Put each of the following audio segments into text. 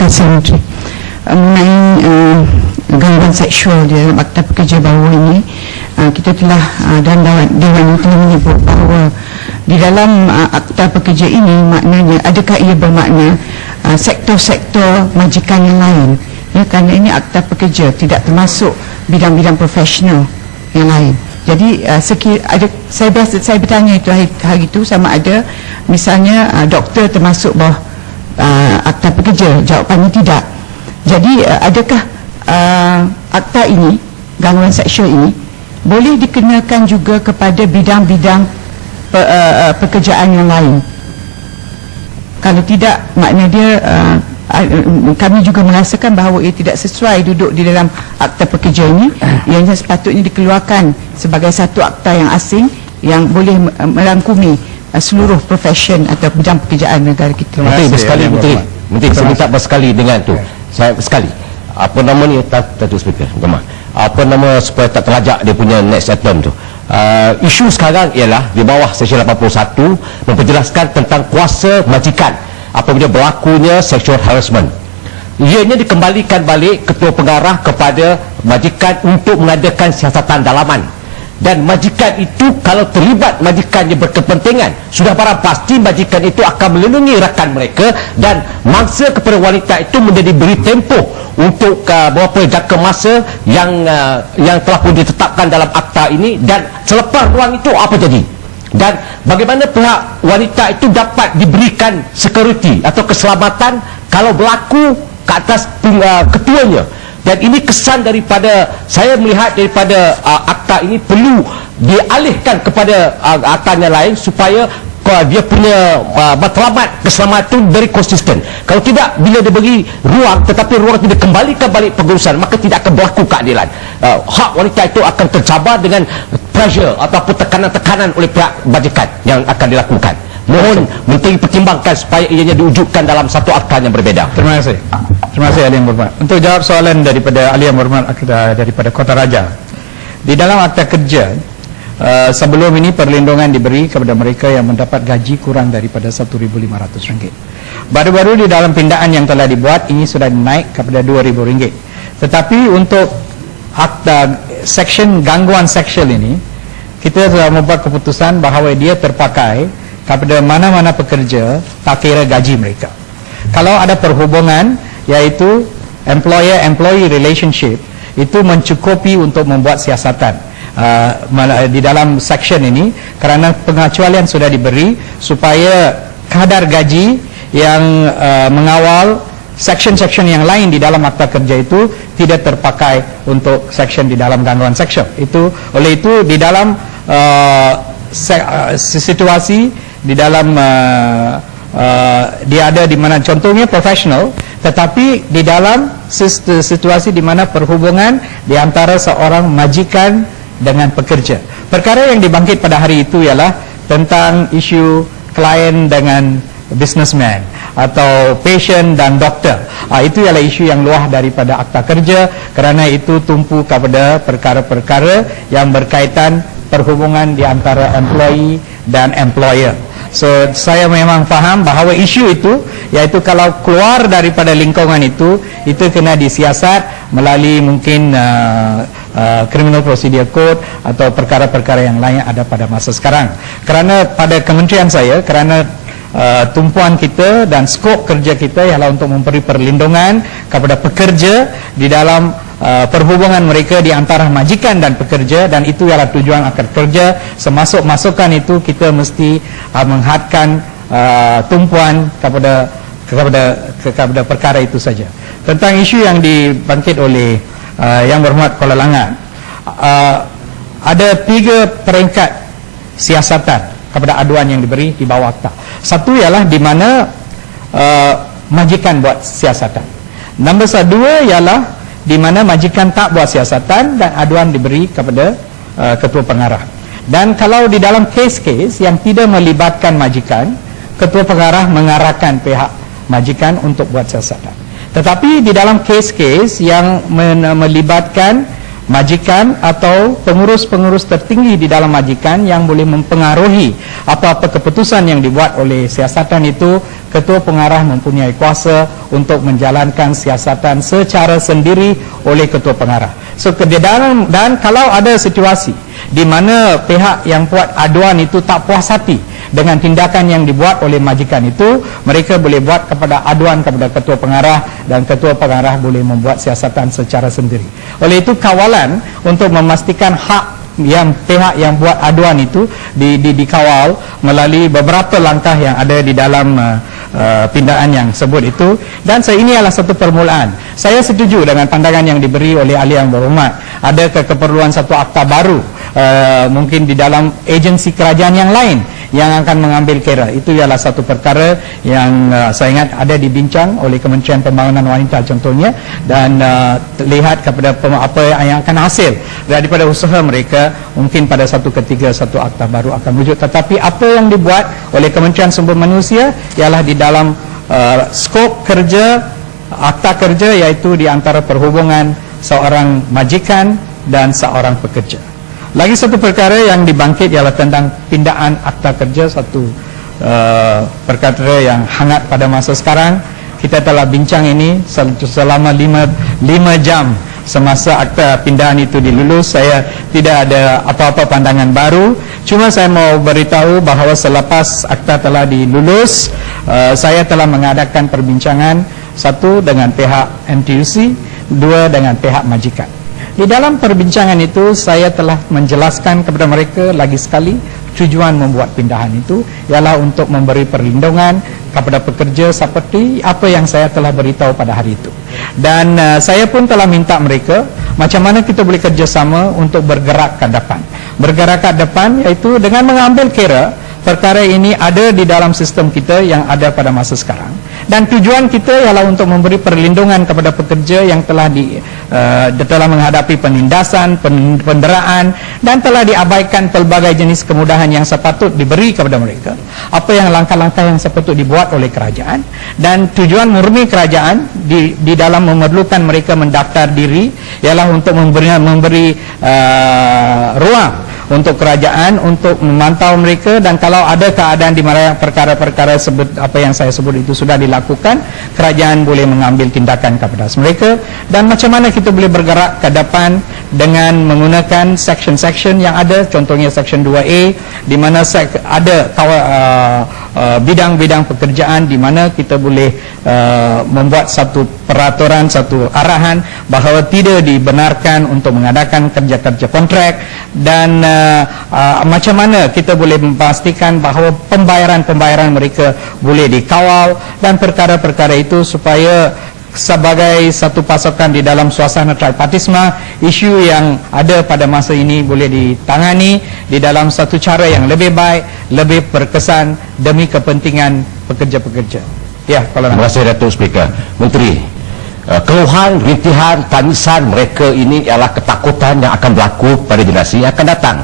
kasih Menteri. Mengenai gangguan seksual di dalam Akta Pekerja baru ini, kita telah dan Dewan telah menyebut bahawa di dalam Akta Pekerja ini maknanya adakah ia bermakna sektor-sektor majikan yang lain, ya, kerana ini Akta Pekerja tidak termasuk bidang-bidang profesional yang lain. Jadi saya bertanya itu hari itu sama ada misalnya doktor termasuk bawah Akta Pekerja. Jawapannya tidak. Jadi adakah akta ini, gangguan seksual ini, boleh dikenakan juga kepada bidang-bidang pekerjaan yang lain? Kalau tidak, makna dia kami juga merasakan bahawa ia tidak sesuai duduk di dalam Akta Pekerja ini. Ianya sepatutnya dikeluarkan sebagai satu akta yang asing yang boleh merangkumi seluruh profession atau bidang pekerjaan negara kita. Menteri, saya minta bersekali dengan tu. Saya sekali. Apa nama ni? Tatu speaker. Apa nama supaya tak terlajak dia punya next item tu. Isu sekarang ialah di bawah Seksyen 81 memperjelaskan tentang kuasa majikan apabila berlakunya sexual harassment. Ianya dikembalikan balik ketua pengarah kepada majikan untuk mengadakan siasatan dalaman. Dan majikan itu kalau terlibat majikannya berkepentingan, sudah barang pasti majikan itu akan melindungi rakan mereka dan mangsa kepada wanita itu menjadi beri tempoh untuk beberapa jangka masa yang telah pun ditetapkan dalam akta ini. Dan selepas ruang itu apa jadi? Dan bagaimana pihak wanita itu dapat diberikan security atau keselamatan kalau berlaku ke atas ketuanya? Dan ini kesan daripada, saya melihat daripada akta ini perlu dialihkan kepada aktanya lain supaya dia punya matlamat keselamatan itu very konsisten. Kalau tidak, bila dia bagi ruang tetapi ruang tidak kembalikan balik pengurusan, maka tidak akan berlaku keadilan. Hak wanita itu akan tercabar dengan pressure ataupun tekanan-tekanan oleh pihak majikan yang akan dilakukan. Mohon Menteri pertimbangkan supaya ianya diwujudkan dalam satu akta yang berbeza. Terima kasih. Terima kasih Ahli Yang Berhormat. Untuk jawab soalan daripada Ahli Yang Berhormat daripada Kota Raja, di dalam Akta Kerja sebelum ini perlindungan diberi kepada mereka yang mendapat gaji kurang daripada RM1,500. Baru-baru di dalam pindaan yang telah dibuat ini sudah naik kepada RM2,000. Tetapi untuk akta section gangguan seksual ini, kita telah membuat keputusan bahawa dia terpakai kepada mana-mana pekerja tak kira gaji mereka. Kalau ada perhubungan, iaitu employer-employee relationship, itu mencukupi untuk membuat siasatan di dalam section ini, kerana pengecualian sudah diberi supaya kadar gaji yang mengawal section-section yang lain di dalam Akta Kerja itu tidak terpakai untuk section di dalam gangguan seksual. Oleh itu di dalam situasi di dalam dia ada di mana contohnya profesional, tetapi di dalam situasi di mana perhubungan di antara seorang majikan dengan pekerja. Perkara yang dibangkit pada hari itu ialah tentang isu klien dengan businessman atau patient dan doktor. Itu ialah isu yang luar daripada Akta Kerja, kerana itu tumpu kepada perkara-perkara yang berkaitan perhubungan di antara employee dan employer. So saya memang faham bahawa isu itu, iaitu kalau keluar daripada lingkungan itu kena disiasat melalui mungkin Criminal Procedure Code atau perkara-perkara yang lain ada pada masa sekarang. Kerana pada kementerian saya, kerana tumpuan kita dan skop kerja kita ialah untuk memberi perlindungan kepada pekerja di dalam perhubungan mereka di antara majikan dan pekerja, dan itu ialah tujuan Akta Kerja. Semasuk masukan itu kita mesti menghadkan tumpuan kepada perkara itu saja. Tentang isu yang dibangkit oleh Yang Berhormat Kuala Langat, ada 3 peringkat siasatan kepada aduan yang diberi di bawah akta. Satu ialah di mana majikan buat siasatan. Nombor 2 ialah di mana majikan tak buat siasatan dan aduan diberi kepada ketua pengarah. Dan kalau di dalam kes-kes yang tidak melibatkan majikan, ketua pengarah mengarahkan pihak majikan untuk buat siasatan. Tetapi di dalam kes-kes yang melibatkan majikan atau pengurus-pengurus tertinggi di dalam majikan yang boleh mempengaruhi apa-apa keputusan yang dibuat oleh siasatan itu, ketua pengarah mempunyai kuasa untuk menjalankan siasatan secara sendiri oleh ketua pengarah. So dan kalau ada situasi di mana pihak yang buat aduan itu tak puas hati dengan tindakan yang dibuat oleh majikan itu, mereka boleh buat kepada aduan kepada ketua pengarah dan ketua pengarah boleh membuat siasatan secara sendiri. Oleh itu kawalan untuk memastikan hak yang pihak yang buat aduan itu dikawal melalui beberapa langkah yang ada di dalam pindaan yang sebut itu. Dan ini adalah satu permulaan. Saya setuju dengan pandangan yang diberi oleh ahli yang berhormat. Ada keperluan satu akta baru mungkin di dalam agensi kerajaan yang lain yang akan mengambil kira. Itu ialah satu perkara yang saya ingat ada dibincang oleh Kementerian Pembangunan Wanita contohnya, dan lihat kepada apa yang akan hasil daripada usaha mereka, mungkin pada satu ketika satu akta baru akan wujud. Tetapi apa yang dibuat oleh Kementerian Sumber Manusia ialah di dalam skop kerja, akta kerja, iaitu di antara perhubungan seorang majikan dan seorang pekerja. Lagi satu perkara yang dibangkit ialah tentang pindaan akta kerja, satu perkara yang hangat pada masa sekarang. Kita telah bincang ini selama 5 jam semasa akta pindaan itu dilulus. Saya tidak ada apa-apa pandangan baru. Cuma saya mau beritahu bahawa selepas akta telah dilulus, saya telah mengadakan perbincangan, satu dengan pihak NTUC, dua dengan pihak majikan. Di dalam perbincangan itu saya telah menjelaskan kepada mereka lagi sekali tujuan membuat pindahan itu ialah untuk memberi perlindungan kepada pekerja seperti apa yang saya telah beritahu pada hari itu. Dan saya pun telah minta mereka macam mana kita boleh kerjasama untuk bergerak ke depan. Bergerak ke depan iaitu dengan mengambil kira perkara ini ada di dalam sistem kita yang ada pada masa sekarang. Dan tujuan kita ialah untuk memberi perlindungan kepada pekerja yang telah telah menghadapi penindasan, penderaan, dan telah diabaikan pelbagai jenis kemudahan yang sepatut diberi kepada mereka. Apa yang langkah-langkah yang sepatut dibuat oleh kerajaan, dan tujuan murni kerajaan di dalam memerlukan mereka mendaftar diri ialah untuk memberi ruang untuk kerajaan untuk memantau mereka, dan kalau ada keadaan di mana perkara-perkara sebut apa yang saya sebut itu sudah dilakukan, kerajaan boleh mengambil tindakan kepada mereka. Dan macam mana kita boleh bergerak ke depan dengan menggunakan section-section yang ada, contohnya section 2A di mana ada bidang-bidang pekerjaan di mana kita boleh membuat satu peraturan, satu arahan bahawa tidak dibenarkan untuk mengadakan kerja-kerja kontrak, dan macam mana kita boleh memastikan bahawa pembayaran mereka boleh dikawal, dan perkara-perkara itu supaya sebagai satu pasukan di dalam suasana tripartisme, isu yang ada pada masa ini boleh ditangani di dalam satu cara yang lebih baik, lebih berkesan demi kepentingan pekerja-pekerja. Ya, kalau terima kasih Datuk Speaker. Menteri, keluhan, rintihan, tangisan mereka ini ialah ketakutan yang akan berlaku pada generasi yang akan datang.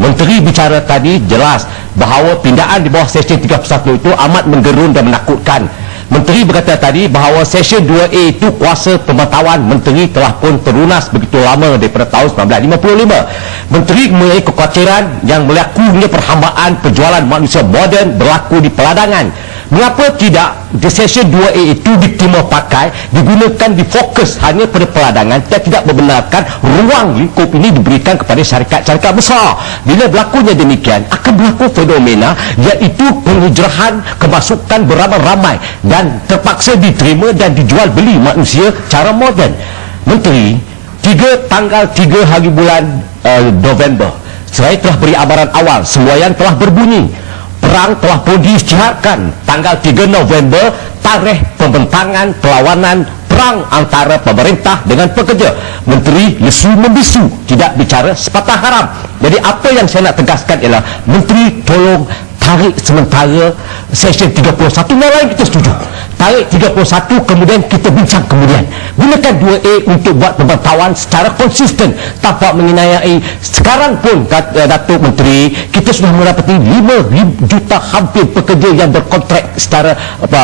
Menteri bicara tadi jelas bahawa pindaan di bawah Seksyen 31 itu amat menggerun dan menakutkan. Menteri berkata tadi bahawa Seksyen 2A itu kuasa pemantauan Menteri telah pun terlunas begitu lama daripada tahun 1955. Menteri mempunyai kekhawatiran yang berlakunya perhambaan penjualan manusia moden berlaku di peladangan. Mengapa tidak di Seksyen 2A itu diterima pakai, digunakan, difokus hanya pada peladangan dan tidak membenarkan ruang lingkup ini diberikan kepada syarikat-syarikat besar. Bila berlakunya demikian, akan berlaku fenomena iaitu penghijrahan kemasukan beramai-ramai dan terpaksa diterima dan dijual beli manusia cara moden. Menteri, tanggal 3 hari bulan November, saya telah beri amaran awal, semboyan telah berbunyi. Perang telah pun diisytiharkan tanggal 3 November, tarikh pembentangan perlawanan perang antara pemerintah dengan pekerja. Menteri lesu membisu, tidak bicara sepatah haram. Jadi apa yang saya nak tegaskan ialah Menteri tolong tarik sementara Seksyen 31. Yang lain kita setuju, tarik 31, kemudian kita bincang kemudian. Gunakan 2A untuk buat pemantauan secara konsisten tanpa mengenai. Sekarang pun Datuk Menteri, kita sudah mendapati 5 juta hampir pekerja yang berkontrak secara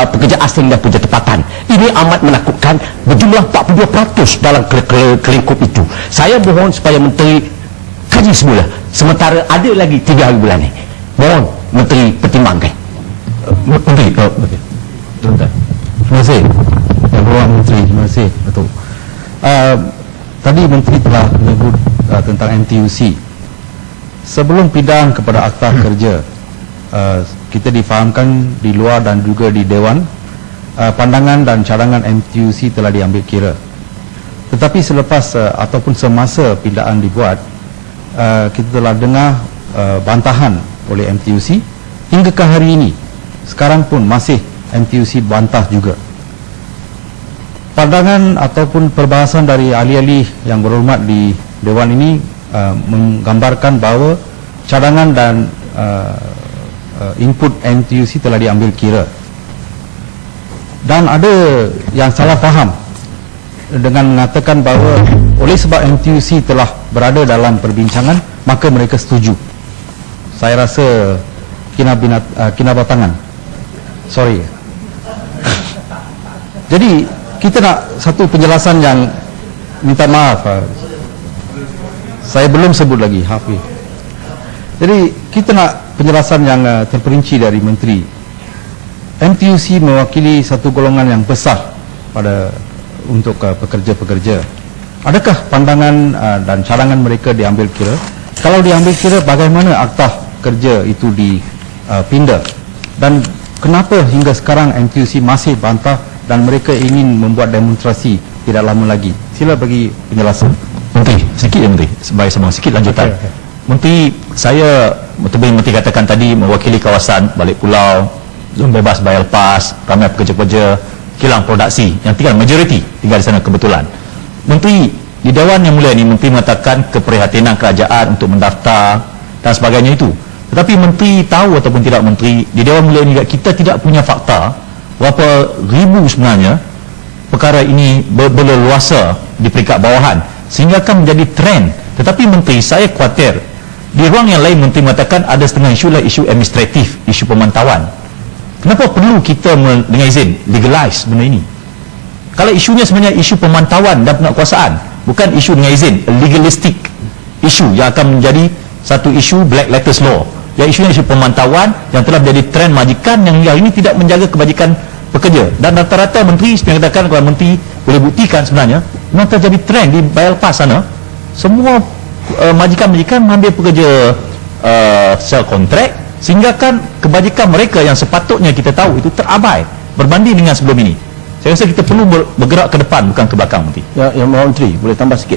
pekerja asing dan pekerja tempatan. Ini amat menakutkan, berjumlah 42% dalam kelingkup itu. Saya mohon supaya Menteri kaji semula, sementara ada lagi 3 hari bulan ini. Mohon Menteri pertimbangkan. Menteri, Sebentar. Terima kasih Yang Berhormat Menteri. Terima kasih Datuk. Tadi Menteri telah menyebut tentang NTUC. Sebelum pindahan kepada Akta Kerja, kita difahamkan di luar dan juga di Dewan, pandangan dan cadangan NTUC telah diambil kira. Tetapi selepas ataupun semasa pindahan dibuat, kita telah dengar bantahan oleh NTUC hingga ke hari ini. Sekarang pun masih NTUC bantah juga. Pandangan ataupun perbahasan dari ahli-ahli yang berhormat di Dewan ini menggambarkan bahawa cadangan dan input NTUC telah diambil kira. Dan ada yang salah faham dengan mengatakan bahawa oleh sebab NTUC telah berada dalam perbincangan, maka mereka setuju. Saya rasa kinabatangan. Sorry. Jadi kita nak satu penjelasan yang, minta maaf, saya belum sebut lagi, Hafiz. Jadi kita nak penjelasan yang terperinci dari Menteri. NTUC mewakili satu golongan yang besar untuk pekerja-pekerja. Adakah pandangan dan cadangan mereka diambil kira? Kalau diambil kira, bagaimana Akta Kerja itu dipindah? Dan kenapa hingga sekarang NTUC masih bantah dan mereka ingin membuat demonstrasi tidak lama lagi? Sila bagi penjelasan. Menteri, sikit ya Menteri, sebagai sambung sikit lanjutan. Okey. Menteri, saya betul-betul Menteri katakan tadi mewakili kawasan Balik Pulau, zon bebas bayar lepas, ramai pekerja-pekerja, kilang produksi yang tinggal, majoriti tinggal di sana kebetulan. Menteri, di Dewan Yang Mulia ini Menteri mengatakan keprihatinan kerajaan untuk mendaftar dan sebagainya itu. Tetapi Menteri tahu ataupun tidak Menteri, di Dewan Mulia ini kita tidak punya fakta berapa ribu sebenarnya perkara ini berleluasa di peringkat bawahan sehingga akan menjadi trend. Tetapi Menteri, saya khawatir di ruang yang lain Menteri mengatakan ada setengah isu lah, isu administratif, isu pemantauan. Kenapa perlu kita dengan izin legalize benda ini? Kalau isunya sebenarnya isu pemantauan dan penguasaan, bukan isu dengan izin, legalistic isu yang akan menjadi satu isu black letters law. Yang isunya isu pemantauan yang telah menjadi trend majikan yang hari ini tidak menjaga kebajikan pekerja. Dan rata-rata Menteri seperti yang katakan, kalau Menteri boleh buktikan sebenarnya memang terjadi trend di bayar lepas sana. Semua majikan-majikan mengambil pekerja secara kontrak, sehingga kan kebajikan mereka yang sepatutnya kita tahu itu terabai berbanding dengan sebelum ini. Saya rasa kita perlu bergerak ke depan bukan ke belakang Menteri. Yang Menteri boleh tambah sikit.